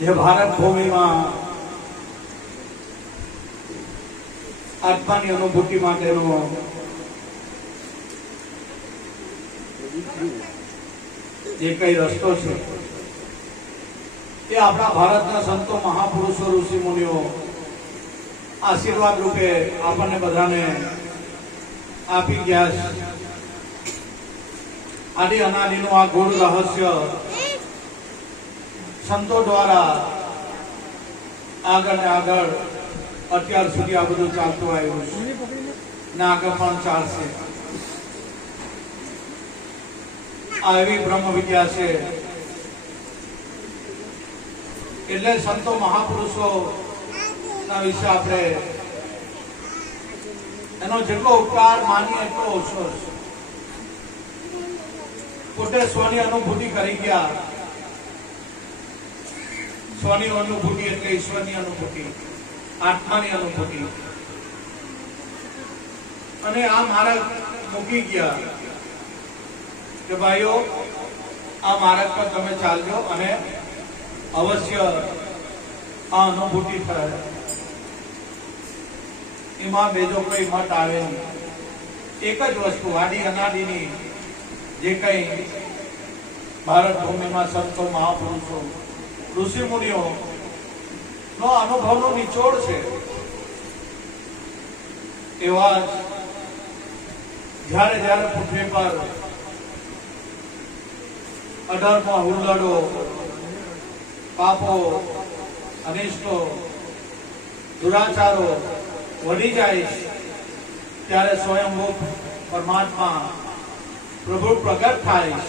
જે ભારત ભૂમિમાં આત્માની અનુભૂતિ માટેનો જે કઈ રસ્તો છે એ આપણા ભારતના સંતો મહાપુરુષો ઋષિ મુનિઓ આશીર્વાદ રૂપે આપણને બધાને આપી ગયા છે. આદિ અનાદિનું આ ગૂઢ રહસ્ય સંતો દ્વારા આગળ ને આગળ અત્યાર સુધી આ બધું ચાલતું આવ્યું છે ને આગળ પણ ચાલશે. આ એવી બ્રહ્મ વિદ્યા છે એટલે સંતો મહાપુરુષો ના વિશે આપણે એનો જેટલો ઉપકાર માનીએ એટલો ઓછો છે. પોતે સ્વની અનુભૂતિ કરી ગયા. સ્વની અનુભૂતિ એટલે ઈશ્વરની અનુભૂતિ, આત્માની અનુભૂતિ, અને આ માર્ગ મૂકી ગયા કે ભાઈઓ આ માર્ગ પર તમે ચાલજો અને અવશ્ય આ અનુભૂતિ થાય. એમાં બીજો કોઈ મત આવે નહીં. એક જ વસ્તુ આદિ અનાદિની જે કઈ ભારત ભૂમિમાં સંતો મહાપુરુષો ઋષિ મુનિઓ નો અનુભવનો નિચોડ છે. એવા જ્યારે જ્યારે પૃથ્વી પર અઢારમાં હુલ્લડો, પાપો, અનિષ્ટો, દુરાચારો વધી જાય ત્યારે સ્વયંભૂ પરમાત્મા પ્રભુ પ્રગટ થાય.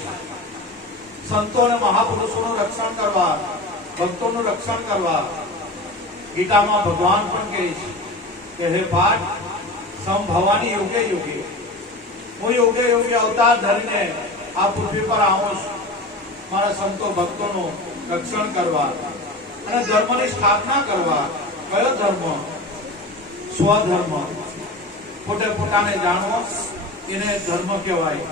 સંતો અને મહાપુરુષોનું રક્ષણ કરવા, ભક્તોનું રક્ષણ કરવા ગીતામાં ભગવાન પણ કહે છે કે હે પાર્થ, સંભવાની યુગે યુગે હું યોગે યોગે અવતાર ધરીને આ પૃથ્વી પર આવું છું મારા સંતો ભક્તોનું રક્ષણ કરવા અને ધર્મની સ્થાપના કરવા. કયો ધર્મ? સ્વધર્મ. પોતે પોતાને જાણવો એને ધર્મ કહેવાય.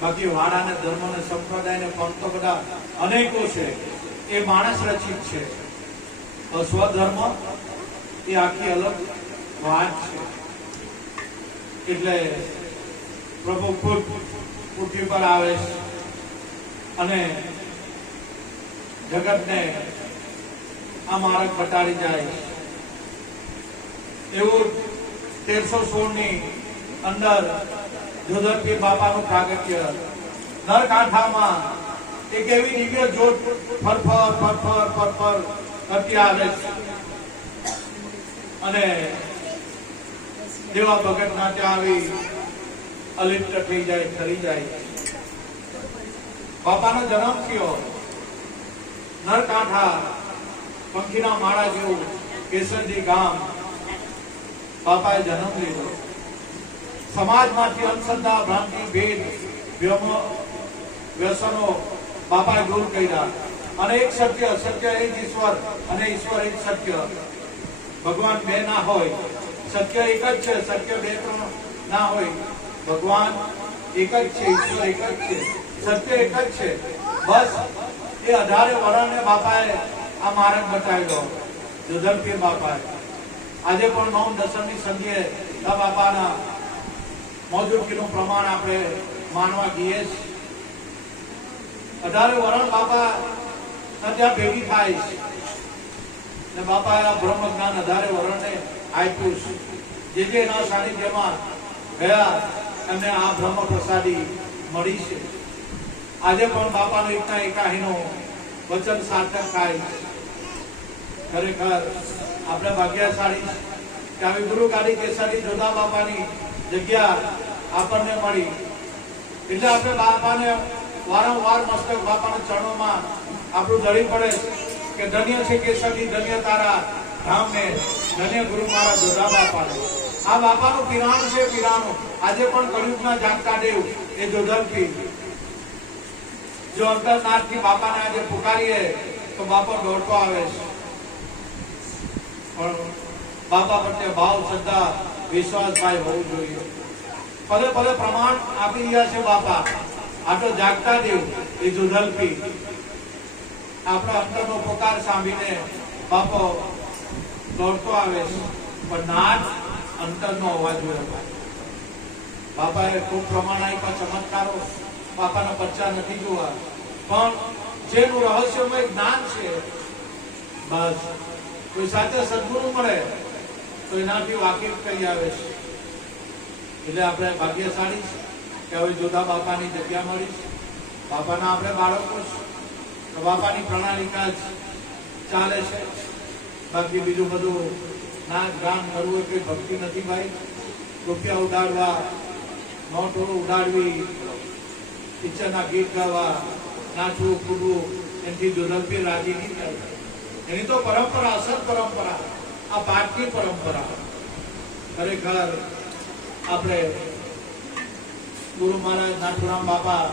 બાકી વાડાને ધર્મ ને સંપ્રદાય ને પંથો બધા અનેકો છે, એ માણસ રચિત છે. સ્વધર્મ એ આખી અલગ વાત છે. એટલે પ્રભુ ખુદ પૃથ્વી પર આવે છે અને જગતને આ માર્ગ બતાડી જાય. એવું 1316 ની અંદર જોધરપીર બાપાનું પ્રાગટ્ય નરકાંઠામાં એક એવી દિવ્ય જ્યોત ફરફર ફરફર ફરફર કરતી આવે છે અને દેવા ભગત ના ત્યાં આવી અલિપ્ત થઈ જાય, ઠરી જાય. બાપાનો જન્મ થયો નરકાંઠા, પંખીના માળા જેવું કેસરજી ગામ બાપાએ જન્મ લીધો. સમાજમાંથી અંધશ્રદ્ધા, ભ્રાંતિ, ભેદ, વ્યસનો બાપાએ દૂર કર્યા અને એક સત્ય, સત્ય એક ઈશ્વર અને ઈશ્વર એક સત્ય. ભગવાન બે ના હોય, સત્ય એક જ છે. સત્ય બે ત્રણ ના હોય. ભગવાન એક જ છે, ઈશ્વર એક જ છે, સત્ય એક જ છે. બસ એ 18 વર્ષને બાપાએ આ માર્ગ બતાવ્યો, જોધરપીર બાપાએ. આજે પણ નોમ દસમની સંધ્યે આ બાપાના મોજૂદગીનું પ્રમાણ આપણે માનવા ગઈએ છીએ. 18 વર્ષ બાપા ત્યાં ભેગી થાય છે ને બાપાએ આ બ્રહ્મ જ્ઞાન 18 વર્ષને આપ્યું છે. જે એના સાનિધ્યમાં ગયા એમને આ બ્રહ્મ પ્રસાદી મળી છે. આજે પણ બાપાનો એકના એકાહીનો વચન સાર્થક થાય છે. ખરેખર આપણે ભાગ્યશાળી કે આવી ગુરુ ગાડી કેસરી જોધા બાપાની જગ્યા આપણને મળી. એટલે આપણે બાપાને વારંવાર મસ્તક બાપાના ચરણોમાં આપણું ધરી પડે કે ધન્ય છે કેસરી, ધન્ય તારા ધામને, ધન્ય ગુરુ મારા જોધા બાપાને. આ બાપાનું પિરાણું છે, પિરાણું. આજે પણ કળિયુગના જાગતા દેવ એ જોધરપીર. જો અંતરનાથથી બાપાને આજે પુકારીએ તો બાપા દોડતો આવે છે. પણ બાપા પ્રત્યે ભાવ, શ્રદ્ધા, વિશ્વાસ ભાઈ હોવું જોઈએ. પદે પદે પ્રમાણ આપી રહ્યા છે બાપા. આ તો જાગતા દેવ એ જોધરપીર. આપણા અંતરનો પોકાર સાંભળીને બાપો દોડતો આવે છે, પણ નાદ અંતરનો અવાજ હોય. બાપાએ ખૂબ પ્રમાણિક ચમત્કારો બાપાના બચ્ચા નથી જોવા, પણ જેનું રહસ્યમય જ્ઞાન છે, બસ કોઈ સાથે સદગુરુ મળે તો એનાથી વાકેફ કરી આવે છે. એટલે આપણે ભાગ્યશાળી છે કે હવે જોધા બાપાની જગ્યા મળી છે. બાપાના આપણે બાળકો છે તો બાપાની પ્રણાલિકા જ ચાલે છે. બાકી બીજું બધું નાચ ગામ કરવું એ કઈ ભક્તિ નથી ભાઈ. રૂપિયા ઉડાડવા, નોટો ઉડાડવી, પિક્ચરના ગીત ગાવા, નાચવું કૂદવું, એનાથી દુર્લભી રાજી નહીં થાય. એની તો પરંપરા, અસલ પરંપરા, આ પાઠની પરંપરા. ખરેખર આપણે ગુરુ મહારાજ નાથુરામ બાપા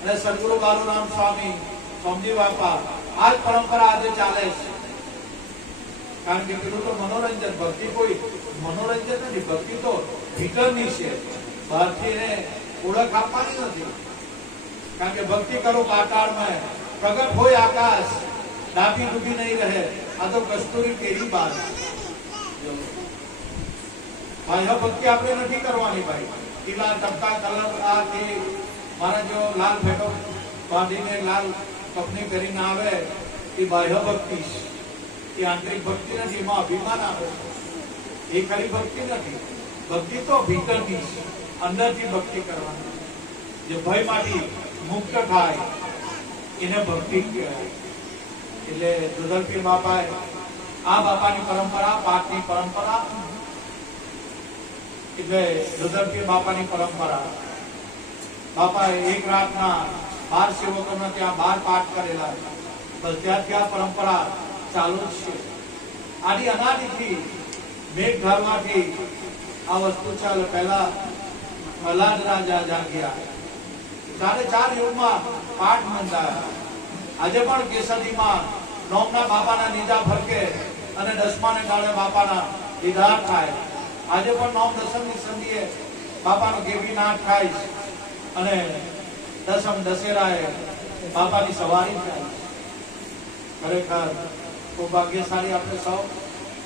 અને સદગુરુ બાલુરામ સ્વામી, સ્વામી બાપા, આ જ પરંપરા આજે ચાલે છે. કારણ કે પેલું તો મનોરંજન, ભક્તિ કોઈ મનોરંજન નથી, ભક્તિ તો ભીતરની છે, બહારથી એને ઓળખ આપવાની નથી. કારણ કે ભક્તિ કરો પાતાળમાં, પ્રગટ હોય આકાશ, ડાબી ડૂબી નહીં રહે. આ તો કસ્તુરી કેરી બાત. બાહ્ય ભક્તિ આપણે નથી કરવાની ભાઈ. ટીલા ટપકા કલર આ તે મારા જો લાલ ફેટો બાંધીને લાલ કપની કરીને આવે એ બાહ્ય ભક્તિ છે, એ આંતરિક ભક્તિ નથી. એમાં અભિમાન આવે એ ખરી ભક્તિ નથી. ભક્તિ તો ભીતરની છે, અંદરથી ભક્તિ કરવાની. જે ભયમાંથી મુક્ત થાય એને ભક્તિ કહેવાય. એટલે દુધલપીર બાપાએ આ બાપાની પરંપરા, પાઠની પરંપરા, એટલે દુધલપીર બાપાની પરંપરા. બાપાએ એક રાતના 12 સેવકોના ત્યાં 12 પાઠ કરેલા. બસ ત્યારથી આ પરંપરા ચાલુ જ છે. આદિ અનાદિથી મેઘ ઘરમાંથી આ વસ્તુ ચાલે. પહેલા પ્રહલાદ રાજા જાગ્યા, 4.5 યુગમાં પાઠ બંધાયા. આજે પણ કેસરીમાં નોમના બાપાના નીજા ફરકે અને 10માને દાડે બાપાના દીદાર થાય. આજે પણ નોમ દસમની સંધિએ બાપાનો ગેબી નાટ થાય અને દસમ દશેરાએ બાપાની સવારી થાય. ખરેખર ખૂબ ભાગ્યશાળી આપણે સૌ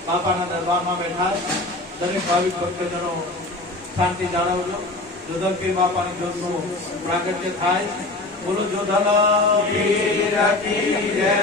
બાપાના દરબારમાં બેઠા. દરેક ભાવિક ભક્તજનો શાંતિ જાળવજો. જોધલપીર બાપાની જોતનું પ્રાગટ્ય થાય. બોલો જોધલપીર કી જય.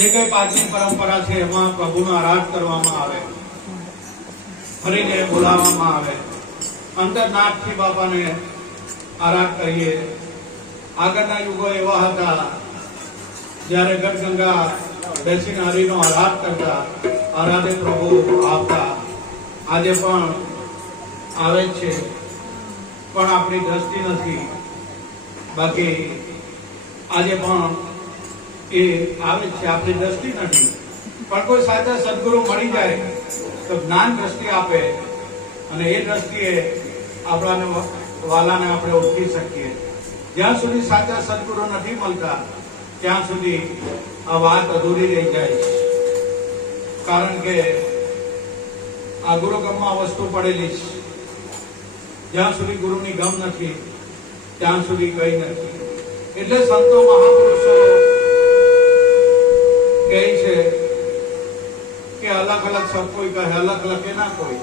જે કઈ પ્રાચીન પરંપરા છે એમાં પ્રભુનો આરાધ કરવામાં આવે, ફરીને બોલાવવામાં આવે, અંતરનાથથી બાપાને આરાધ કરીએ. આગળના યુગો એવા હતા જ્યારે ગઢગંગા બેસીને હરિનો આરાધ કરતા, આરાધે પ્રભુ આવતા. આજે પણ આવે છે, પણ આપણી દ્રષ્ટિ નથી. બાકી આજે પણ એ આવે છે, આપણી દ્રષ્ટિ નથી. પણ કોઈ સાચા સદગુરુ મળી જાય તો જ્ઞાન દ્રષ્ટિ આપે, અને એ દ્રષ્ટિએ આપણાને વાલાને આપણે ઓળખી શકીએ. જ્યાં સુધી સાચા સદગુરુ નથી મળતા ત્યાં સુધી આ વાત અધૂરી રહી જાય છે. કારણ કે આ ગુરુગમમાં વસ્તુ પડેલી છે. જ્યાં સુધી ગુરુની ગમ નથી ત્યાં સુધી કઈ નથી. એટલે સંતો મહાપુરુષો કહે છે કે અલગ અલગ સબ કોઈ કહે, અલગ લખે ના કોઈ.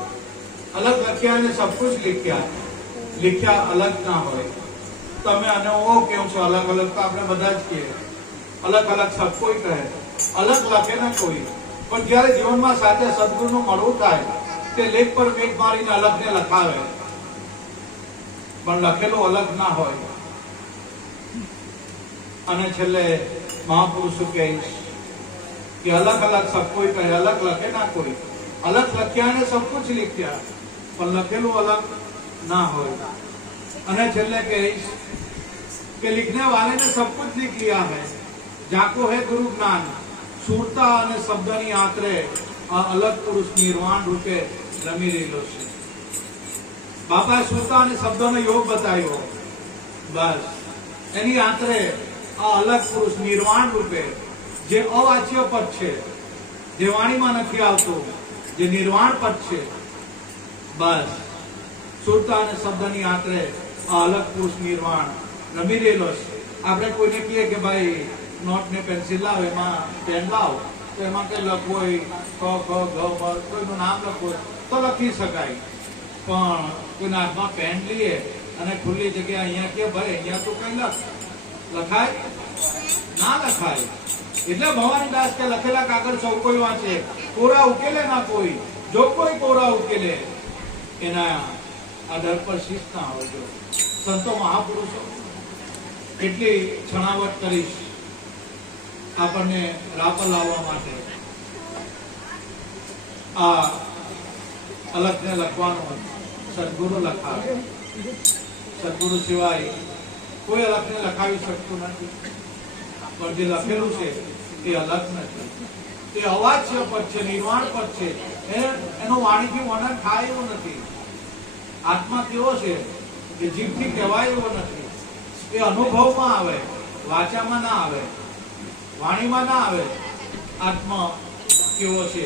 અલગ લખ્યા ને સબ કુછ लिख्યા, लिख्યા અલગ ના હોય. તમે અને ઓ કેવું છો અલગ અલગ, તો આપણે બધા જ કહીએ. અલગ અલગ સબ કોઈ કહે, અલગ લખે ના કોઈ. પણ જ્યારે જીવનમાં સાચા સદગુરુનું મળવું થાય તે લેખ પર મેઘ મારીને અલગને લખાવે, પણ લખેલું અલગ ના હોય. અને છેલ્લે મહાપુરુષો કહે કે અલગ અલગ સબ કોઈ કહે, અલગ લખે ના કોઈ. અલગ લખ્યા ને સબ કુછ लिख्યા, પણ લખેલું અલગ ના હોય. અને છેલ્લે કહીશ કે लिखने वाले ने सब कुछ लिख लिया है, जाको है गुरु ज्ञान. સુરતા અને શબ્દની આંતરે આ અલગ પુરુષ નિર્વાણ રૂપે રમી રહેલો છે. બાપાએ સુરતા અને શબ્દનો યોગ બતાવ્યો. બસ એની આંતરે આ અલગ પુરુષ નિર્વાણ રૂપે, જે અવાચ્ય પદ છે, જે વાણીમાં નથી આવતું, જે નિર્વાણ પદ છે, બસ સુરતા અને શબ્દની આંતરે આ અલગ પુરુષ નિર્વાણ રમી રહેલો છે. આપણે કોઈને કહીએ કે ભાઈ નોટ ને પેન્સિલ લાવ, એમાં પેન લાવ, તો એમાં કઈ લખવું હોય, ક ખ ગ બ, કોઈનું નામ લખવું હોય તો લખી શકાય. પણ કોઈના હાથમાં પેન લઈએ અને ખુલ્લી જગ્યા અહીંયા કે ભાઈ અહીંયા તો કઈ લખાય ના લખાય. એટલે ભવાની દાસ કે લખેલા કાગળ સૌ કોઈ વાંચે, કોરા ઉકેલે ના કોઈ. જો કોઈ કોરા ઉકેલે એના આધાર પર શિસ્ત ના હોય. સંતો મહાપુરુષો એટલી છણાવટ કરીશ આપણને રાપર લાવવા માટે. આ અલગને લખવાનું સદગુરુ લખાવે. સદગુરુ સિવાય કોઈ અલગને લખાવી શકતું નથી. પણ જે લખેલું છે એ અલગ નથી. એ અવાજ છે, પદ છે, નિર્વાણ પદ છે. એનું વાણીથી વર્ણન થાય એવું નથી. આત્મા કેવો છે કે જીભથી કહેવાય એવો નથી. એ અનુભવમાં આવે, વાચામાં ના આવે, વાણીમાં ના આવે. આત્મા કેવો છે?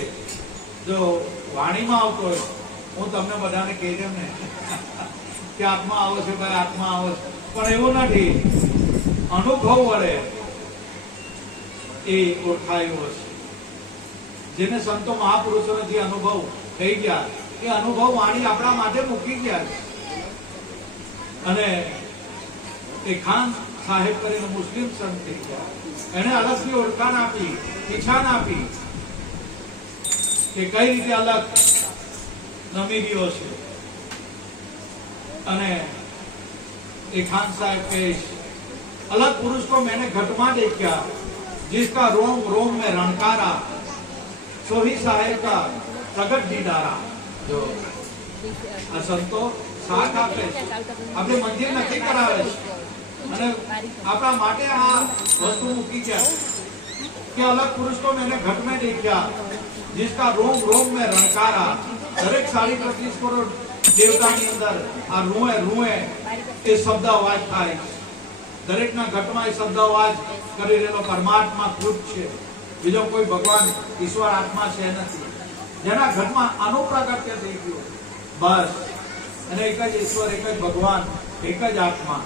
જો વાણીમાં આવતો હોય, હું તમને બધાને કહી દેમ ને કે આત્મા આવે છે, ભાઈ આત્મા આવે છે, પણ એવું નથી. અનુભવ વડે એ ઓળખાયો છે. જેને સંતો મહાપુરુષોને જે અનુભવ થઈ ગયા, એ અનુભવ વાણી આપણા માટે મૂકી ગયા છે. અને એ ખાન સાહેબ કરીને મુસ્લિમ સંત થઈ ગયા. એને અલગથી ઓળખાણ આપી, પીછાણ આપી કે કઈ રીતે અલગ નમી ગયો છે. અને એ ખાન સાહેબ કહે अलग पुरुष को मैंने घट में देखा, जिसका रोम रोम में रणकारा, सो ही साहेब का प्रगट दीदारा. जो असंतो साथ आपे આપણે મંદિર નથી કરાવે અને આપણા માટે આ વસ્તુ મૂકી છે કે અલગ પુરુષ को मैंने घट में देखा, जिसका रोम रोम में रणकारा. દરેક 35 કરોડ દેવતાની અંદર આ રૂએ રૂએ એ શબ્દ અવાજ થાય. દરેકના ઘટમાં એ શબ્દ અવાજ કરી રહેલો પરમાત્મા ખુદ છે. બીજો કોઈ ભગવાન ઈશ્વર આત્મા છે નથી, જેના ઘટમાં અનુપ્રાગટ્ય થઈ ગયું. બસ અને એક જ ઈશ્વર, એક જ ભગવાન, એક જ આત્મા.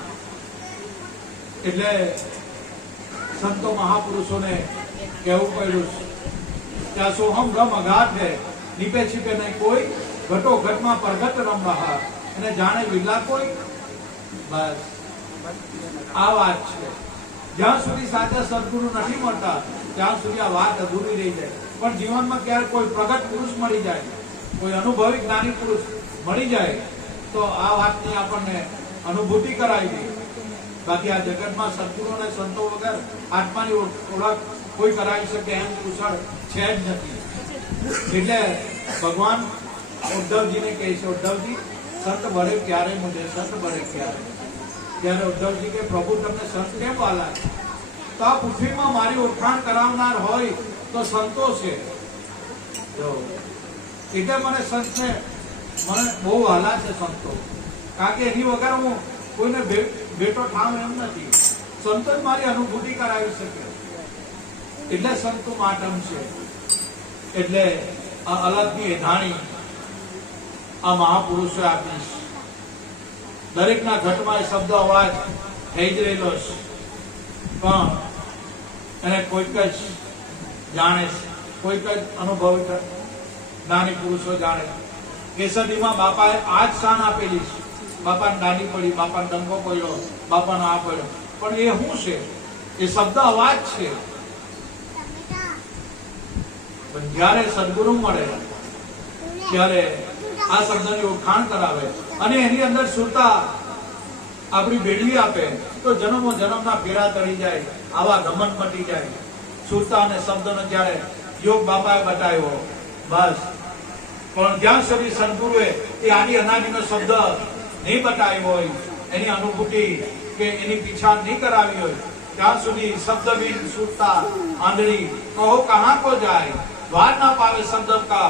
એટલે સંતો મહાપુરુષોને કહેવું પડ્યું કે આ સોહમ રમ અગાધ હે, નીપે છીપે નહીં કોઈ, ઘટો ઘટમાં પરગટ રમ રહા, અને જાણે વિલા કોઈ. બસ આ વાત છે. જ્યાં સુધી સાચા સદગુરુ નથી મળતા ત્યાં સુધી આ વાત અધૂરી રહી જાય. પણ જીવનમાં ક્યારે કોઈ પ્રગટ પુરુષ મળી જાય, કોઈ અનુભવી જ્ઞાની પુરુષ મળી જાય તો આ વાતની આપણને અનુભૂતિ કરાવી દે. બાકી આ જગતમાં સદગુરુ અને સંતો વગર આત્માની ઓળખ કોઈ કરાવી શકે એમ કુશળ છે જ નથી. એટલે ભગવાન ઉદ્ધવજીને કહે છે, ઉદ્ધવજી સંત બળે ક્યારે મુજે, સંત બળે ક્યારે. ત્યારે ઉદ્ધવજી કે પ્રભુ તમને સંત કેમ વાલા? તો આ પૃથ્વીમાં મારી ઓળખાણ કરાવનાર હોય તો સંતો છે. એટલે મને સંતને મને બહુ વાલા છે સંતો, કારણ કે એની વગર હું કોઈને બેટો ઠામ એમ નથી. સંતો જ મારી અનુભૂતિ કરાવી શકે એટલે સંતો માટમ છે. એટલે આ અલગની એધાણી આ મહાપુરુષો આપીશ. દરેકના ઘટમાં એ શબ્દ અવાજ થઈ જ રહેલો છે, પણ એને કોઈક જ જાણે છે, કોઈક જ અનુભવી જ્ઞાની પુરુષો જાણે. કેસરીમાં બાપાએ આ જ શાન આપેલી છે. બાપાને દાઢી પડી, બાપાને ડંકો પડ્યો, બાપાનો આ પડ્યો, પણ એ શું છે? એ શબ્દ અવાજ છે. પણ જયારે સદગુરુ મળે ત્યારે આ શબ્દની ઓળખાણ કરાવે અને એની અંદર સુરતા આપણી બેડવી આપે તો જન્મો જન્મના ફેરા તળી જાય, આવા ગમન મટી જાય. સુરતા અને શબ્દનો જ્યારે યોગ બાપાએ બતાવ્યો બસ. પણ જ્યાં સુધી સદગુરુએ એ આદિ અનાદિનો શબ્દ નહીં બતાવ્યો હોય, એની અનુભૂતિ કે એની પીછા નહીં કરાવી હોય, ત્યાં સુધી શબ્દબીન સુરતા આંધળી કહો કહાં કો જાય, દ્વાર ના પાવે શબ્દ કા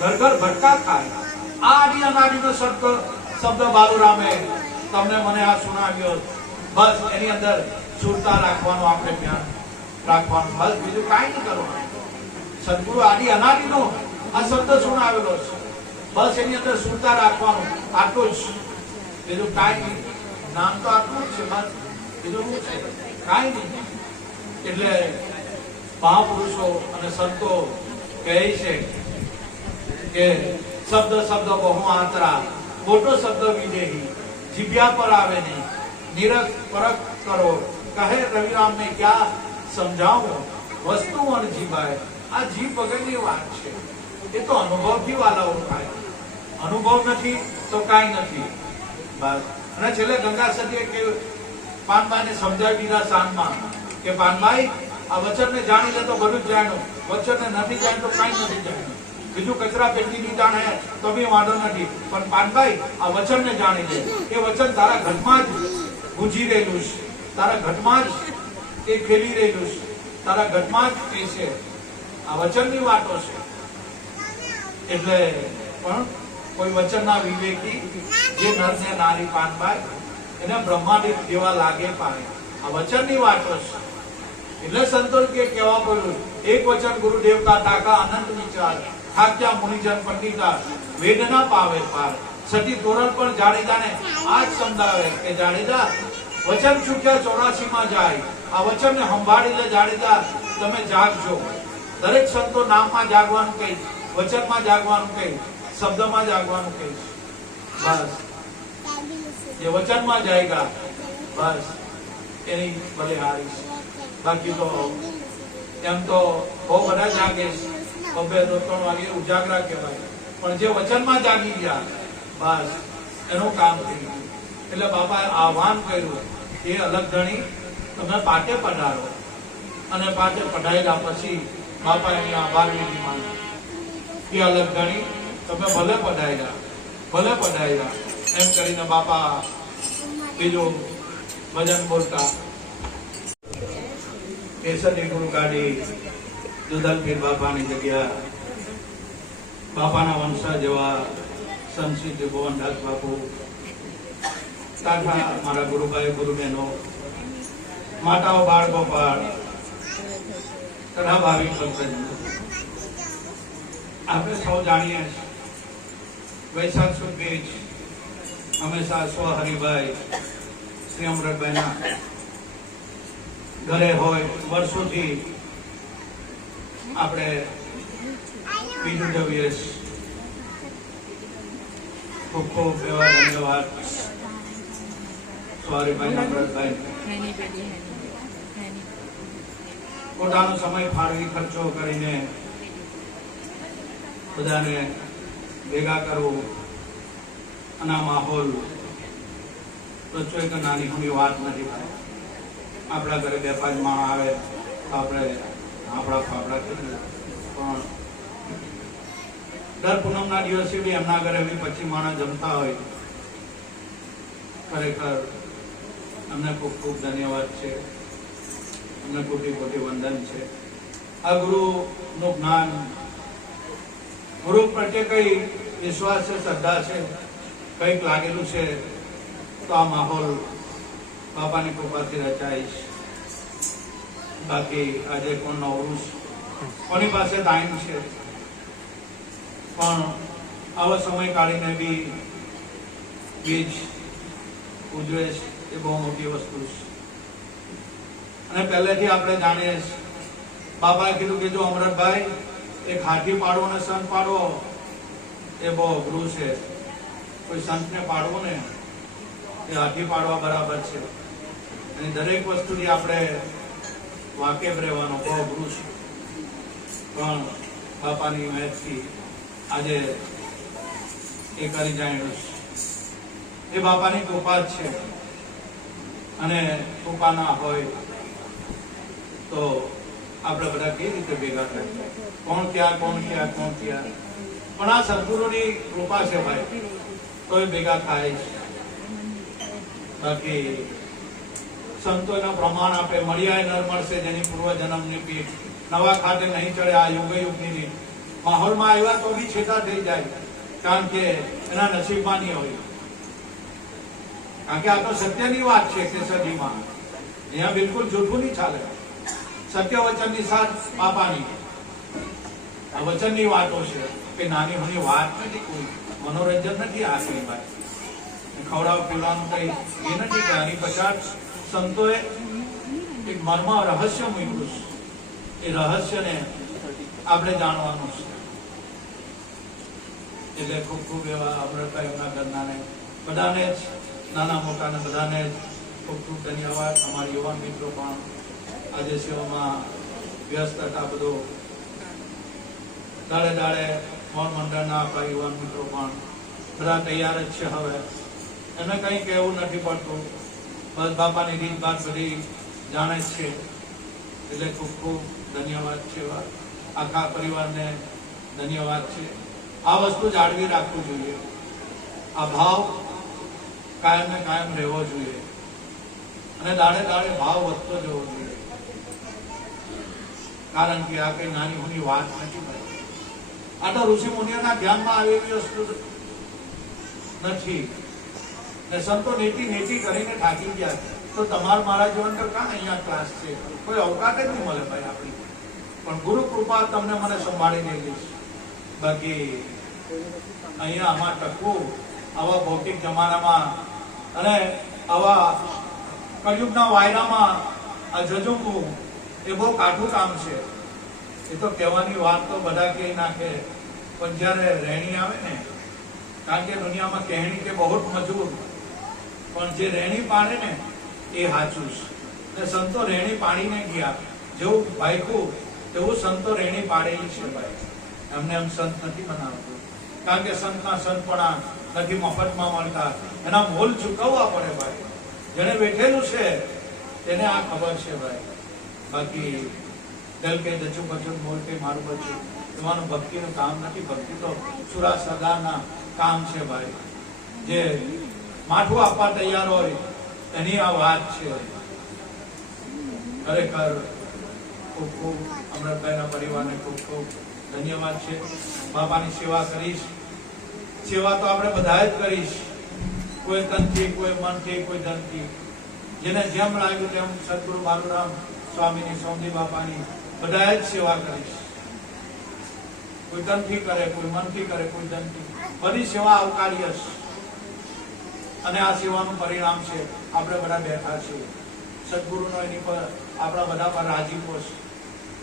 ઘર ઘર ભટકા ખાય. આ આદિ અનાદિનો શબ્દ બાલુરામે તમને મને આ સુણાવ્યો. બસ એની અંદર સુરતા રાખવાનું, આપણે ધ્યાન રાખવાનું, બસ બીજું કાંઈ નહીં કરવાનું. સદગુરુ આદિ અનાદિનો આ શબ્દ સુણાવેલો છે, બસ એની અંદર સુરતા રાખવાનું, આટલું જ, બીજું કાંઈ નહીં. નામ તો આટલું જ છે, બસ બીજું શું છે? કાંઈ નહીં. એટલે મહાપુરુષો અને સંતો કહે છે કે શબ્દ શબ્દ બહુ આંતરા, મોટો શબ્દ વિદેહી, જીભ્યા પર આવે નહીં, નિરખ પરખ કરો, કહે રવિરામ ને ક્યાં સમજાવું, વસ્તુ અને જીભાય. આ જીભ વગરની વાત છે. એ તો અનુભવથી વાલા ઓળખાય. અનુભવ નથી તો કાંઈ નથી, બસ. અને છેલ્લે ગંગા સતીએ કે પાનભાઈને સમજાવી દીધા શાનમાં કે પાનભાઈ આ વચનને જાણી લે તો બધું જ જાણ્યું, વચનને નથી જાણ્યું તો કાંઈ નથી જાણ્યું. બીજું કચરા પેટી ની જાણે તો બી વાંધો નથી, પણ પાનભાઈ આ વચનને જાણી લે. એ વચન તારા ઘટમાં જ ગુંજી રહેલું છે, તારા ઘટમાં જ એ ખેલી રહેલું છે, તારા ઘટમાં જ એ છે. આ વચનની વાતો છે. એટલે પણ કોઈ વચનના વિવેકી જે નર ને નારી પાનભાઈ એને બ્રહ્માદિક જેવા લાગે પામે. આ વચનની વાતો છે. એટલે સંતો કે કહેવા પડ્યું, એક વચન ગુરુદેવ કા તાકા અનંત વિચાર, થાક્યા મુનિજન પંડિતા વેદના પાવે પાર. સતી તોરણ પણ જાડેજાને આ જ સમજાવે કે જાડેજા વચન ચૂક્યા 84 માં જાય. આ વચનને સંભાળી લે જાડેજા, તમે જાગજો. દરેક સંતો નામમાં જાગવાનું કહે, વચનમાં જાગવાનું કહે, શબ્દમાં જાગવાનું કહે. બસ જે વચનમાં જાયગા બસ એની ભલે હારી. બાકી તો એમ તો બહુ બધા જાગે, 2-3 વાગે ઉજાગરા કહેવાય, પણ જે વચનમાં જાગી ગયા બસ એનું કામ થઈ ગયું. એટલે બાપાએ આહ્વાન કર્યું, એ અલગ ધણી તમે પાટે પધારો. અને પાટે પધાર્યા પછી બાપાએ અહીંયા આભાર વિધિ માંગી કે અલગ ધણી તમે ભલે પધાર્યા એમ કરીને બાપા બીજું ભજન બોલતા કેસરી ગુરુ કાઢી જુદલપીર બાપાની જગ્યા બાપાના વંશા જેવા સંત ભુવનદાસ બાપુ, તાઠા મારા ગુરુભાઈ ગુરુબહેનો, માતાઓ બાળ ગોપાળ, તથા ભાવિક ભક્તજનો. આપણે સૌ જાણીએ વૈશાખ સુદ બીજ હંમેશા સ્વ હરિભાઈ શ્રી અમૃતભાઈના ઘરે હોય. વર્ષોથી આપણે બીજું જવીએ. ખૂબ ખૂબ એવા ધન્યવાદ સ્વ હરિભાઈ અમૃતભાઈ. પોતાનો સમય ફાળવી ખર્ચો કરીને બધાને ભેગા કરવું અને આ માહોલ તો નાની મોટી વાત નથી થાય. આપણા ઘરે 2-5 માણસ આવે તો આપણે આપણા ફાફડા કરીએ, પણ દર પૂનમના દિવસે બી એમના ઘરે બી 25 માણસ જમતા હોય. ખરેખર અમને ખૂબ ખૂબ ધન્યવાદ છે, અમને કોટી કોટી વંદન છે. આ ગુરુનું જ્ઞાન, ગુરુ પ્રત્યે કઈ વિશ્વાસ છે, શ્રદ્ધા છે, કંઈક લાગેલું છે તો આ માહોલ બાપાની કૃપાથી રચાય છે. બાકી આજે કોણ નવરું, કોની પાસે ટાઈમ છે, પણ આવો સમય કાઢીને બી બીજ ઉજવે એ બહુ મોટી વસ્તુ છે. અને પહેલેથી આપણે જાણીએ બાપાએ કીધું કે જો અમરતભાઈ એક હાથી પાડવો ને સંત પાડવો એ બહુ અઘરું છે. કોઈ સંતને પાડવો ને એ હાથી પાડવા બરાબર છે. અને દરેક વસ્તુથી આપણે વાકેફ રહેવાનો બહુ અઘરું છે. પણ બાપાની મહેરથી આજે એ કરી જાણ્યું છે. એ બાપાની કૃપા જ છે. અને કૃપા ના હોય તો આપણે બધા કેવી રીતે ભેગા થાય? કોણ ક્યાં, કોણ ક્યાં, કોણ ક્યાં? પણ આ સદગુરુની કૃપા છે ભાઈ, તો એ ભેગા થાય છે. બાકી સંતોના પ્રમાણ આપે, મળ્યા નર મળશે જેની પૂર્વ જન્મની પીઠ, નવા ખાતે નહીં ચડે આ યુગ યુગની. માહોલમાં આવ્યા તો બી છેટા થઈ જાય, કારણ કે એના નસીબમાં નહીં હોય. કારણ કે આ તો સત્યની વાત છે કે સદીમાં અહીંયા બિલકુલ જૂઠું નહીં ચાલે. સત્ય વચનની સાથ બાપાની આ વચનની વાતો છે કે નાની મોટી વાત નથી, કોઈ મનોરંજન નથી. આ કઈ વાત ખવડાવ પીવડાવવાનું કઈ એ નથી કે આની પછાડ સંતોએ એક મર્મ રહસ્ય મૂક્યું છે. એ રહસ્યને આપણે જાણવાનું છે. એટલે ખૂબ ખૂબ એવા અમરતભાઈ એમના ઘરનાને બધાને જ, નાના મોટાને બધાને જ ખૂબ ખૂબ ધન્યવાદ. અમારા યુવાન મિત્રો પણ આજે સેવામાં વ્યસ્ત હતા. બધો દાડે દાડે મોણ મંડળના આપણા યુવાન મિત્રો પણ બધા તૈયાર જ છે. હવે એને કંઈ કહેવું નથી પડતું, બસ બાપાની રીત બાત બધી જાણે જ છે. એટલે ખૂબ ખૂબ ધન્યવાદ છે. આખા પરિવારને ધન્યવાદ છે. આ વસ્તુ જાળવી રાખવું જોઈએ. આ ભાવ કાયમ ને કાયમ રહેવો જોઈએ અને દાડે દાડે ભાવ વધતો જવો જોઈએ. કારણ કે આ કઈ નાની મોટી વાત નથી ભાઈ. આ તો ઋષિ મુનિઓના ધ્યાનમાં આવે એવી વસ્તુ નથી. ને સંતો નેતી નેતી કરીને થાકી ગયા. તો તમારા મારા જીવન તો કાં અહીંયા ક્લાસ છે, કોઈ અવકાશ જ નહીં મળે ભાઈ આપણી. પણ ગુરુ કૃપા તમને મને સંભાળી લેલી છે. બાકી અહીંયા આમાં ટકવું આવા ભૌતિક જમાનામાં અને આવા કળિયુગના વાયરામાં આ જજુમવું એ બહુ કાઠું કામ છે. એ તો કહેવાની વાત તો બધા કહી નાખે, પણ જ્યારે રહેણી આવે ને, કારણ કે દુનિયામાં કહેણી કે બહુ મજૂર, પણ જે રહેણી પાડે ને એ સાચું છે. સંતો રહેણી પાડીને ગયા. જેવું ભાઈકું તેવું સંતો રહેણી પાડેલી છે ભાઈ. એમને એમ સંત નથી બનાવતું, કારણ કે સંતના સંતપણા નથી મફતમાં મળતા. એના મોલ ચૂકવવા પડે ભાઈ. જેને બેઠેલું છે તેને આ ખબર છે ભાઈ. બાકી દલ કે જચું બચું મોલ કે મારું બચું એવાનું ભક્તિનું કામ નથી. ભક્તિ તો સુરા સરદારના કામ છે ભાઈ. જે માથું આપવા તૈયાર હોય એની આ વાત છે. ખરેખર ખૂબ ખૂબ અમરતભાઈના પરિવારને ખૂબ ખૂબ ધન્યવાદ છે. બાપાની સેવા કરીશ. સેવા તો આપણે બધા જ કરીશ, કોઈ તનથી, કોઈ મનથી, કોઈ ધનથી, જેને જેમ લાગ્યું તેમ. સદગુરુ બાલુરામ સ્વામીની, સૌંદી બાપાની બધા જ સેવા કરીશ. કોઈ તનથી કરે, કોઈ મનથી કરે, કોઈ ધનથી. બધી સેવા આવકાર્ય છે. અને આ સેવાનું પરિણામ છે આપણે બધા બેઠા છીએ. સદગુરુનો એની પર આપણા બધા પર રાજીપો છે.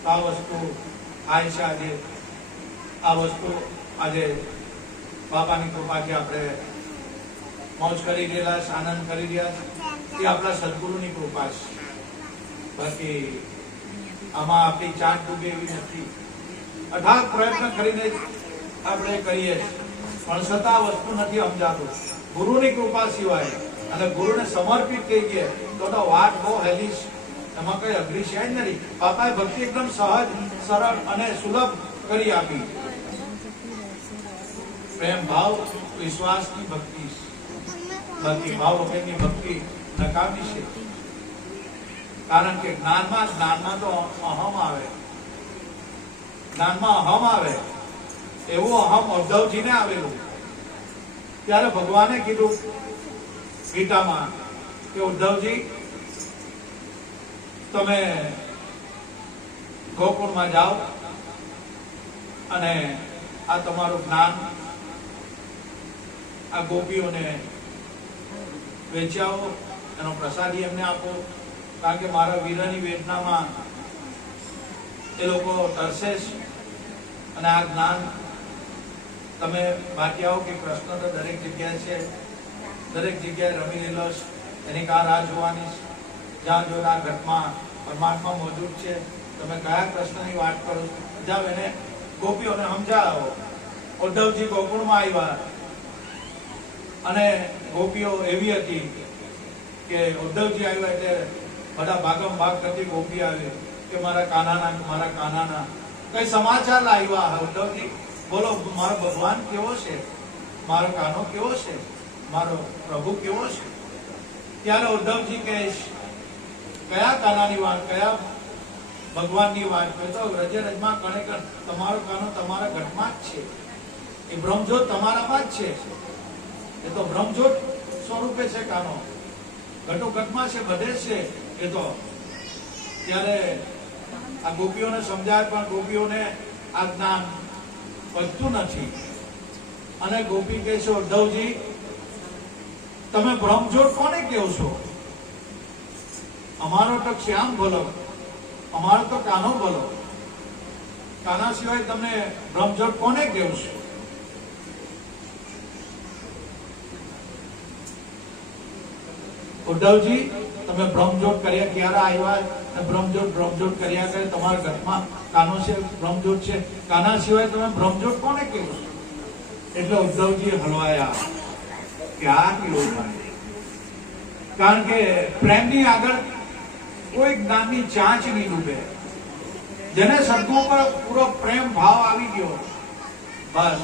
આ વસ્તુ થાય છે આજે. આ વસ્તુ આજે બાપાની કૃપાથી આપણે મોજ કરી રહ્યા છે, આનંદ કરી રહ્યા છે. એ આપણા સદગુરુની કૃપા છે. બાકી આમાં આપણી ચાટ ડૂબે એવી નથી. અથાગ પ્રયત્ન કરીને આપણે કરીએ પણ છતાં વસ્તુ નથી સમજાતું. ગુરુની કૃપા સિવાય અને ગુરુને સમર્પિત થઈ ગયા તો વાત બહુ હેલી છે, એમાં કઈ અઘરી છે જ નથી. બાપાએ ભક્તિ એકદમ સહજ, સરળ અને સુલભ કરી આપી. પ્રેમ ભાવ વિશ્વાસની ભક્તિ, ભક્તિ ભાવ વગરની ભક્તિ નકામી છે. કારણ કે જ્ઞાનમાં તો અહમ આવે, જ્ઞાનમાં અહમ આવે. એવું અહમ ઉદ્ધવજીને આવેલું. ત્યારે ભગવાને કીધું ગીતામાં કે ઉદ્ધવજી તમે ગોકુળમાં જાઓ અને આ તમારું જ્ઞાન આ ગોપીઓને વેચાવો, એનો પ્રસાદી એમને આપો. કારણ કે મારા વીરની વેદનામાં એ લોકો તરસે છે અને આ જ્ઞાન તમે બાકી આવો કે કૃષ્ણ તો દરેક જગ્યાએ છે, દરેક જગ્યાએ રમી લેલો છે, એની કાર રાહ જોવાની છે. જ્યાં જો આ ઘટમાં પરમાત્મા મોજૂદ છે, તમે કયા કૃષ્ણની વાત કરો છો? જાઓ એને ગોપીઓને સમજાવો. ઉદ્ધવજી ગોકુળમાં આવ્યા અને ગોપીઓ એવી હતી કે ઉદ્ધવજી આવ્યા એટલે બધા ભાગમ ભાગ કરતી ગોપી આવી કે મારા કાનાના કઈ સમાચાર લાવ્યા ઉદ્ધવજી? બોલો, મારો ભગવાન કેવો છે, મારો કાનો કેવો છે, મારો પ્રભુ કેવો છે? ત્યારે ઉદ્ધવજી કહે કયા કાનાની વાત, કયા ભગવાનની વાત? તો રજે રજમાં કણે કણ તમારો કાનો તમારા ઘટમાં જ છે, એ બ્રહ્મજ્યોત તમારામાં જ છે. એ તો બ્રહ્મજ્યોત સ્વરૂપે છે કાનો, ઘટો ઘટમાં છે, બધે છે એ તો. ત્યારે આ ગોપીઓને સમજાય પણ ગોપીઓને આ જ્ઞાન વધતું નથી. અને ગોપી કહે છે ઉદ્ધવજી તમે બ્રહ્મજ્યોત કોને કહો છો? અમારો તો શ્યામ બોલો, અમારો તો કાનો બોલો. કાના સિવાય તમે બ્રહ્મજ્યોત કોને કહો છો? ઉદ્ધવજી તમે બ્રહ્મજ્યોત કર્યા ક્યારે આવ્યા? બ્રહ્મજ્યોત કર્યા કરે તમારા ઘરમાં કાનો છે, બ્રહ્મજ્યોત છે, કાના સિવાય તમે બ્રહ્મજ્યોત કોને કહો છો? એટલે ઉદ્ધવજી હલવાયા કે આ કેવું થાય? કારણ કે પ્રેમની આગળ કોઈ જ્ઞાનની ચાંચ નહીં ડૂબે. જેને સદગુરુ પર પૂરો પ્રેમ ભાવ આવી ગયો બસ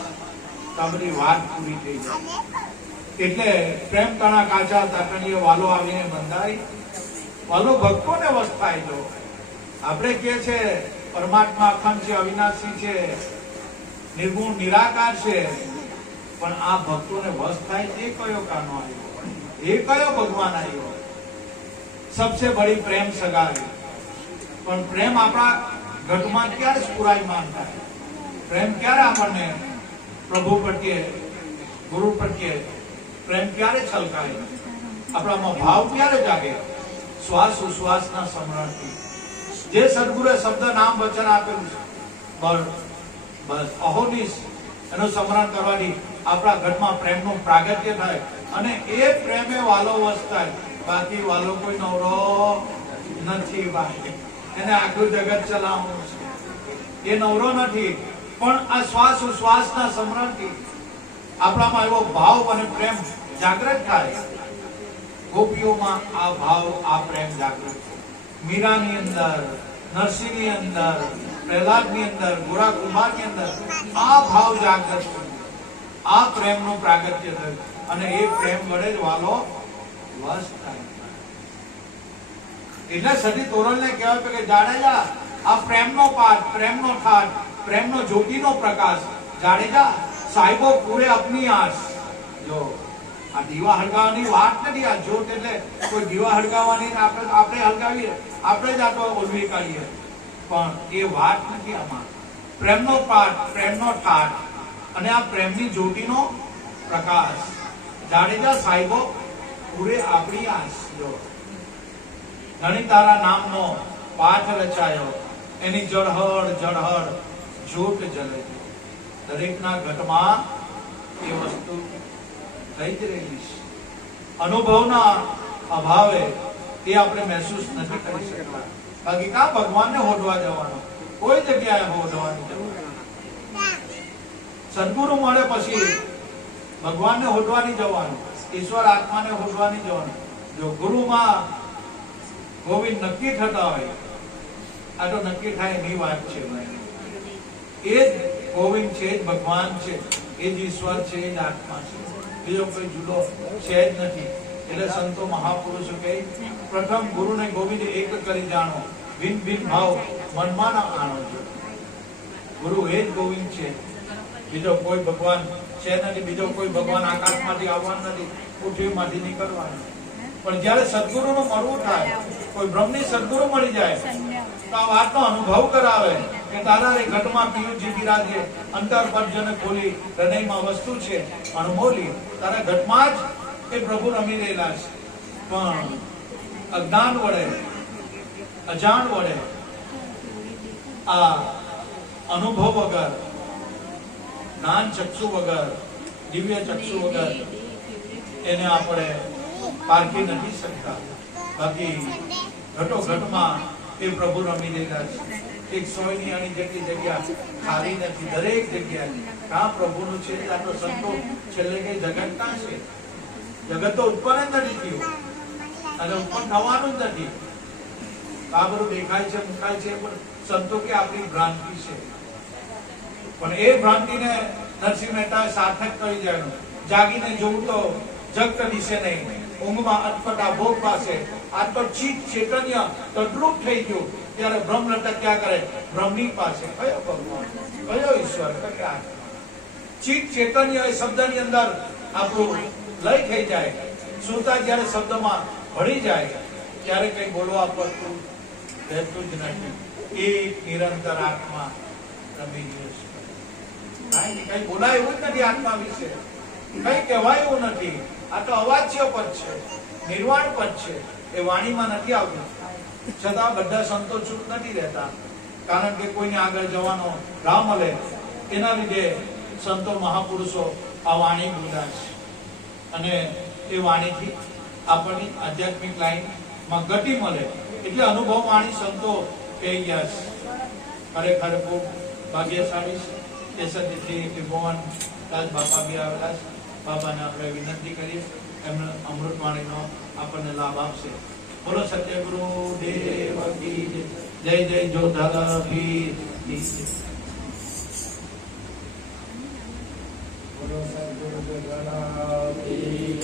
તમારી વાત પૂરી થઈ જાય. એટલે પ્રેમ તણા કાચા તાકણીએ વાલો આવીને બંધાય, વાલો ભક્તોને વશ થાય. જો આપણે કહે છે પરમાત્મા અખંડ છે, અવિનાશી છે, નિર્ગુણ નિરાકાર છે, પણ આ ભક્તોને વશ થાય એ કયો કાનો આવ્યો, એ કયો ભગવાન આવ્યો? સબસે બડી પ્રેમ સગાઈ. પણ પ્રેમ આપણા ઘટમાં ક્યારે સ્ફુરાયમાન થાય? પ્રેમ ક્યારે આપણને પ્રભુ પ્રત્યે, ગુરુ પ્રત્યે પ્રેમ ક્યારે છલકાય? આપણામાં ભાવ ક્યારે જાગે? શ્વાસ ઉશ્વાસના સ્મરણથી. જે સદગુરુએ શબ્દ નામ વચન આપેલું છે બસ અહોનિશ એનું સ્મરણ કરવાથી આપણા ઘરમાં પ્રેમનું પ્રાગટ્ય થાય અને એ પ્રેમે વાલો વસ થાય. બાકી વાલો કોઈ નવરો નથી ભાઈ, એને આખું જગત ચલાવવાનું છે, એ નવરો નથી. પણ આ શ્વાસ ઉશ્વાસના સ્મરણથી આપણામાં એવો ભાવ અને પ્રેમ જાગૃત થાય. ગોપીઓમાં આ ભાવ, આ પ્રેમ જાગૃત છે. મીરાની અંદર, નરસિંહની અંદર, પ્રહલાદની અંદર, ગોરા કુમારની અંદર આ ભાવ જાગૃત છે. આ પ્રેમનું પ્રાગટ્ય થયું અને એ પ્રેમ વડે જ વાલો વશ થાય. એટલે સદી તોરણને કહેવાય કે જાડેજા આ પ્રેમનો પાઠ, પ્રેમનો ઠાઠ, પ્રેમનો જ્યોતિનો પ્રકાશ. જાડેજા સાહેબો પૂરે અપની આસ. જો આ દીવા હળગાવવાની વાત નથી. આ જ્યોત એટલે કોઈ દીવા હળગાવવાની આપણે હળગાવીએ, આપણે જ આ તો ઓલવી કાઢીએ, પણ એ વાત નથી. આમાં પ્રેમનો પાઠ, પ્રેમનો ઠાઠ અને આ પ્રેમની જ્યોતિનો પ્રકાશ. જાડેજા સાહેબો પૂરે આપણી આસ. જો ધણી તારા નામનો પાઠ રચાયો, એની જળહળ જળહળ જ્યોત જલે. દરેકના ઘટમાં એ વસ્તુ થઈ જ રહેલી છે. અનુભવના અભાવે એ આપણે મહેસૂસ નથી કરી શકતા. બાકી કા ભગવાનને હોદવા જવાનો, કોઈ જગ્યાએ હોદવાની જરૂર નથી. સદગુરુ મળે પછી ભગવાનને હોદવાની જવાનું, ઈશ્વર આત્માને હોદવાની જવાનું. જો ગુરુમાં ગોવિંદ નક્કી થતા હોય, આ તો નક્કી થાય એની વાત છે ભાઈ. એ જ ગોવિંદ છે, એ જ ભગવાન છે, એ જ ઈશ્વર છે, એ જ આત્મા છે, બીજો કોઈ જુદો છે જ નથી. એટલે સંતો મહાપુરુષો કહે પ્રથમ ગુરુને ગોવિંદ એક કરી જાણો, ભિન્ન ભિન્ન ભાવ મનમાં ન આણો છો. ગુરુ એ જ ગોવિંદ છે, બીજો કોઈ ભગવાન છે નથી, બીજો કોઈ ભગવાન આકાશમાંથી આવવાનો નથી, પૃથ્વીમાંથી નીકળવાનો. પણ જયારે સદગુરુનું મળવું થાય, કોઈ બ્રહ્મની સદગુરુ મળી જાય તો આ વાતનો અનુભવ કરાવે કે તારા રે ઘટમાં પિયુષજી બિરાજે, અંતર પર્જને ખોલી હૃદયમાં વસ્તુ છે અણમોલી. તારા ઘટમાં જ એ પ્રભુ રમી રહેલા છે, પણ અજ્ઞાન વડે, અજાણ વડે, આ અનુભવ વગર, જ્ઞાન ચક્ષુ વગર, દિવ્ય ચક્ષુ વગર એને આપણે પારખી નથી શકતા. બાકી ઘટોઘટમાં એ પ્રભુ રમી રહેલા છે. એક સોયની આની જેટલી જગ્યા ખાલી નથી, દરેક જગ્યાએ કાં પ્રભુનું છે. આ તો સંતો છેલ્લે કઈ જગત કાં છે? જગત તો ઉત્પન્ન જ નથી થયું અને ઉત્પન્ન થવાનું જ નથી. આ બધું દેખાય છે, મુકાય છે, પણ સંતો કે આપણી ભ્રાંતિ છે. પણ એ ભ્રાંતિને નરસિંહ મહેતા સાર્થક કરી જાય. જાગીને જોવું તો જગત દિશે નહીં, ઊંઘમાં અટપટા ભોગ પાસે. આ તો ચિત્ત ચૈતન્ય તદ્રુપ થઈ ગયું ત્યારે બ્રહ્મ લટક્યા કરે બ્રહ્મની પાસે. કયો ભગવાન, કયો ઈશ્વર, કયા ચિત્ત ચૈતન્ય એ શબ્દની અંદર આપણું લય થઈ જાય. સુરતા જયારે શબ્દમાં ભળી જાય ત્યારે કઈ બોલવા પડતું રહેતું જ નથી. એક નિરંતર આત્મા રમી ગયો છે. કઈ બોલાય એવું જ નથી આત્મા વિશે, કઈ કહેવાય એવું નથી. આ તો અવાચ્ય પદ છે, નિર્વાણ પદ છે, એ વાણીમાં નથી આવતું. છતાં બધા સંતો ચૂપ નથી રહેતા, કારણ કે કોઈને આગળ જવાનો રાહ મળે એના લીધે સંતો મહાપુરુષો આ વાણી બોલ્યા છે. અને એ વાણીથી આપણની આધ્યાત્મિક લાઈનમાં ગતિ મળે. એટલે અનુભવ વાણી સંતો કહી ગયા છે. ખરેખર ખૂબ ભાગ્યશાળી છે. કેસરથી ત્રિભુવન દાસ બાપા બી આવેલા છે. બાપાને આપણે વિનંતી કરીએ એમને અમૃતવાણીનો આપણને લાભ આપશે. બોલો સત્યગુરુ દેવ કી જય. જય જોધાલા પીર કી જય. બોલો સદગુરુ જોધાલા પીર.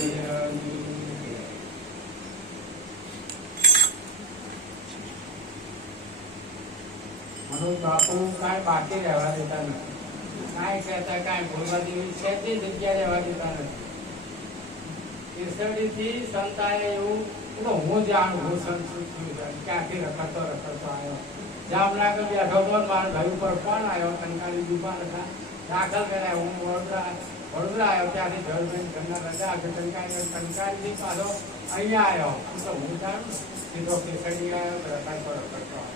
મનોજ બાપુ કાંઈ બાકી રહેવા દેતા નથી, કાંઈ કહેતા કાંઈ ભૂલવા જેવી છે તે જગ્યા રહેવા દેતા નથી. કેસડીથી સંતાએ એવું હું જાણું, હું સંત ક્યાંથી રખડતો આવ્યો. જામનગર બેઠો હતો, મારા ભાઈ ઉપર ફોન આવ્યો, કંકાળી દુકાન હતા, દાખલ કર્યા. હું વડોદરા આવ્યો, ત્યાંથી જળબેન ઘરના રજા આપી. કંકાળીથી પાછો અહીંયા આવ્યો. તો હું જાણું સીધો કેસડી આવ્યો, રખડતો આવ્યો.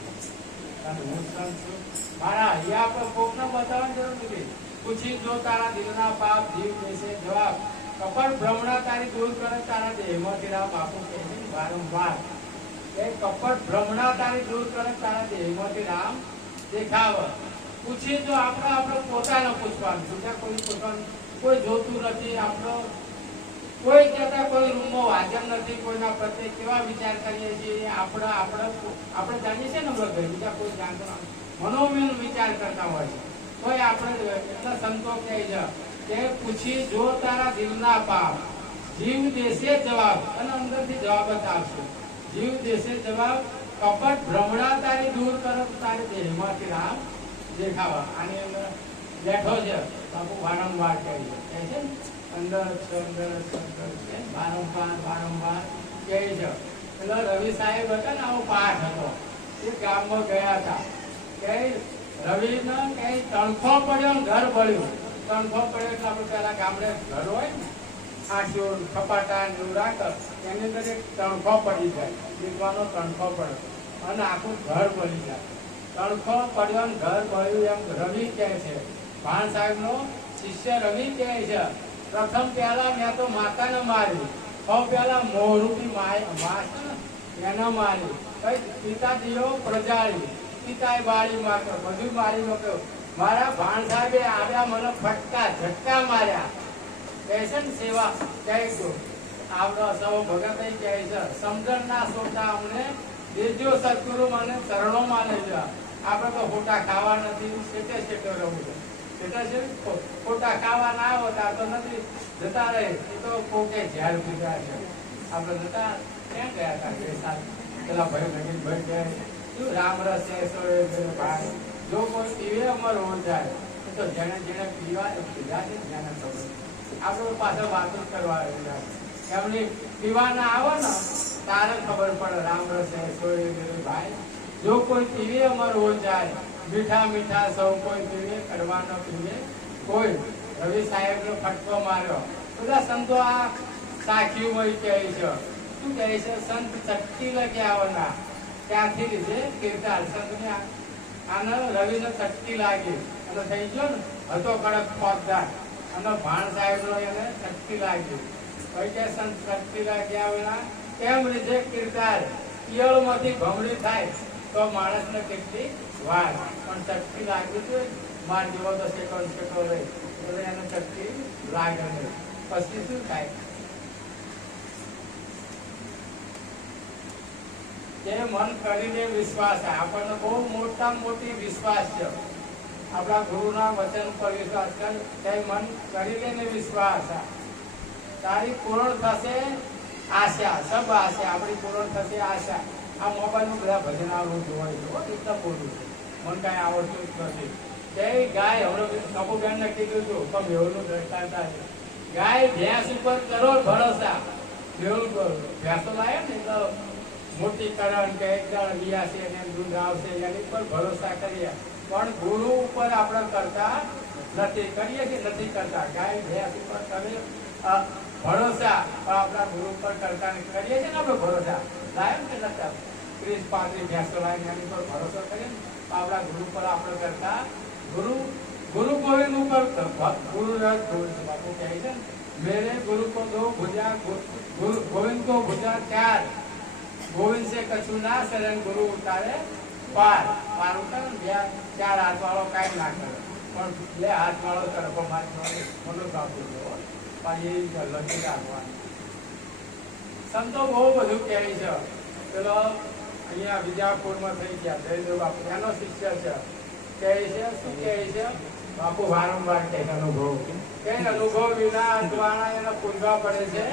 હું સંત છું, મારા અહીંયા પર કોકને બતાવવાની જરૂર નથી. પૂછી જો તારા દિલના પાપ જીવ દેશે જવાબ. કપટ ભ્રમણા તારી દૂર કરે તારા દેહમાંથી રામ. બાપુ કહે છે વારંવાર કે કપટ ભ્રમણા તારી દૂર કરે તારા દેહમાંથી રામ દેખાવ. પૂછી જો આપણે પોતાને પૂછવાનું, બીજા કોઈ પૂછવાનું કોઈ જોતું નથી. આપણો કોઈ કહેતા કોઈ રૂમમાં વાજન નથી, કોઈના પ્રત્યે કેવા વિચાર કરીએ છીએ આપણે જાણીએ છીએ ને બધું, બીજા કોઈ જાણતો નથી. મનોમન વિચાર કરતા હોય છે. તોય આપણે એટલા સંતો કહે છે કે પૂછી જો તારા દિલના પાપ જીવ દેશે જવાબ. અને અંદરથી જવાબ જ આપશે. જીવ દેશે જવાબ. કપટ ભ્રમણા તારી દૂર કરો તારી દેહમાંથી રામ દેખાવા. આની અંદર બેઠો છે બાપુ વારંવાર કહે છે અંદર વારંવાર કહે છે. એટલે રવિ સાહેબ હતા ને, આવો પાઠ હતો, એ ગામમાં ગયા હતા કે રવિને કઈ તણખો પડ્યો ને ઘર બળ્યું. તણખો પડ્યો એટલે આપણે પેલા ગામડે ઘર હોય ને, આંખીઓ ખપાટા ને એવું રાખે, એની અંદર એક તણખો પડી જાય. દીકવાનો તણખો પડ્યો અને આખું ઘર બળી જાય. તણખો પડ્યો ને ઘર બળ્યું એમ રવિ કહે છે. ભાણ સાહેબ નો શિષ્ય રવિ કહે છે પ્રથમ પહેલા મેં તો માતાને મારી, પેલા મોરૂપી મા છે ને એને મારી. પિતાજીઓ પ્રજાળી પિતાએ બાળી મારતો બધું મારી મૂક્યો. મારા ભાણ સાહેબે આવ્યા મને ફટકા ઝટકા માર્યા. કહે છે ને સેવા કહે તો આવડો સૌ ભગત કહે છે સમજણ ના સોટા અમને દેજો સદગુરુ મને ચરણો માં લઈ જા. આપણે તો ખોટા ખાવા નથી, શેટે શેટે રહું છે. શેટે છે ખોટા ખાવા ના હોતા તો નથી જતા રહે. એ તો કોકે ઝેર પીધા છે. આપણે જતા ક્યાં ગયા હતા કે સાથ પેલા ભાઈ નગીનભાઈ કહે શું રામ રસ છે ભાઈ જો કોઈ પીવે અમર હો જાય તો જેને જેને પીવા પીધા છે જેને ખબર. આપણે પાછળ વાતો જ કરવા આવેલા એમની પીવાના આવે ને તારે ખબર પડે રામ રસ છે ભાઈ જો કોઈ પીવે અમર હો જાય. મીઠા મીઠા સૌ કોઈ પીવે કડવા ન પીવે કોઈ. રવિ સાહેબ નો ફટકો માર્યો. બધા સંતો આ સાખ્યું હોય કહે છે. શું કહે છે? સંત ચટકી લગે આવવાના ત્યાંથી લીધે કીર્તાર સંતને આને રવિને ચટકી લાગી અને થઈ ગયો ને હતો કડક પગદાર અને ભાણ સાહેબ નો એને ચટકી લાગી. ભાઈ કે સંત ચટકી લાગ્યા આવવાના કેમ લીધે કીર્તાર ઈયળમાંથી ભમરી થાય તો માણસને કેટલી વાર પણ ચટકી લાગી છે. માર જેવો તો શેકો રહે એટલે એને ચટકી લાગે નહીં. પછી શું થાય? જે મન કરીને વિશ્વાસ આપણને બહુ મોટા મોટી વિશ્વાસ છે. આપણા ગુરુના વચન પર વિશ્વાસ કર તે મન કરી લઈને વિશ્વાસ તારી પૂર્ણ થશે આશા. સબ આશા આપણી પૂર્ણ થશે આશા. આ મોબાઈલમાં બધા ભજન આવડું જોવાય છે એટલા બોલું છે મને કાંઈ આવડતું જ નથી. તે ગાય હમણાં કપૂબેન ને કીધું હતું પણ મેહુલનું દ્રષ્ટાંતા છે. ગાય ભેંસ ઉપર કરો ભરોસા. મેહુલ ભેંસો લાવે ને તો મોટી કરણ કે એકદમ વિયાસી અને દૂધ આવશે એની પર ભરોસા કરીએ પણ ગુરુ ઉપર આપણે કરતા નથી. કરીએ કે નથી કરતા? ગાય ભેંસ ઉપર તમે ભરોસા આપણા ગુરુ ઉપર કરતા કરીએ છીએ ને આપણે ભરોસા લાવે કે નથી? 30-35 ભેંસો લાવીને એની પર ભરોસો કરીએ ને આપણા ગુરુ પર આપણે કરતા. ગુરુ ગોવિંદ ઉપર ગુરુ બાપુ કહે છે મેરે ગુરુ को दो भुजा गोविंद को भुजा चार. गोविंद से कछु ना शरण गुरु उतारे पार. पार ઉતારે બે ચાર હાથ વાળો કાંઈ ના કરે પણ બે હાથ વાળો તરફો મનોજ બાપુ જેવો પણ એ લખી રાખવાનું. સંતો બહુ બધું કહે છે. પેલો અહીંયા વિજાપુરમાં થઈ ગયા જયદેવ બાપુ એનો શિષ્ય છે. કહે છે શું કહે છે? બાપુ વારંવાર કહે અનુભવ કે અનુભવ વિના અંતવાણા એને પૂજવા પડે છે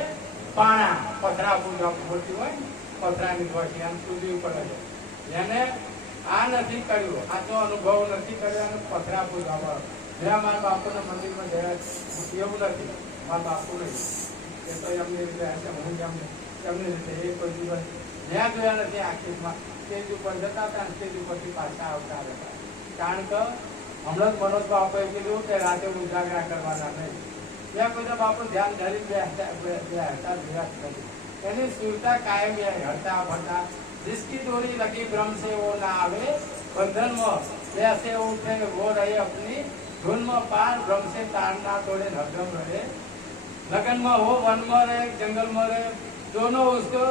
પાણા. પથરા પૂજવા પડતી હોય પથરાની ગોઠી આમ પૂજવી પડે છે. એને આ નથી કર્યું, આ તો અનુભવ નથી કર્યો અને પથરા પૂજવા પડે. મેં મારા બાપુના મંદિરમાં ગયા એવું નથી. મારા બાપુ નહીં એ તો એમની રીતે હશે હું એમની રીતે એ કોઈ દિવસ મેં જોયા નથી આખીમાં. સ્ટેજ ઉપર જતા હતા સ્ટેજ ઉપરથી પાછા આવતા હતા. કારણ કે હમણાં જ મનોજ બાપુએ કીધું કે રાતે ઉજાગરા કરવાના નહીં. ત્યાં બધા બાપુ ધ્યાન ધરી બેસતા એની સુરતા કાયમ હરતા ફરતા. जिसकी डोरी लगी ब्रह्म से वो ना आवे बंधन में जैसे उठे वो रहे अपनी धुन में पार. ब्रह्म से तार ना तोड़े हरदम रहे. लगन में हो वन में रहे जंगल में रहे दोनों उसको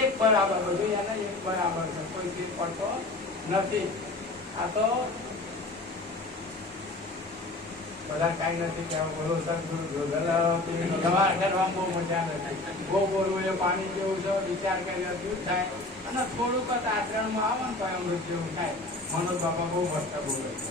एक बराबर બધું એને એક બરાબર છે. કોઈ ફીર પડતો નથી. આ તો બધા કાંઈ નથી કહેવા બોલો સદગુરુ દવા કરવામાં બહુ મજા નથી. બહુ બોલવું એ પાણી જેવું છે. વિચાર કરીને દૂર થાય અને થોડુંક જ આચરણમાં આવે ને તો અમૃત જેવું થાય. મનોજ બાપા બહુ મસ્ત બોલે છે.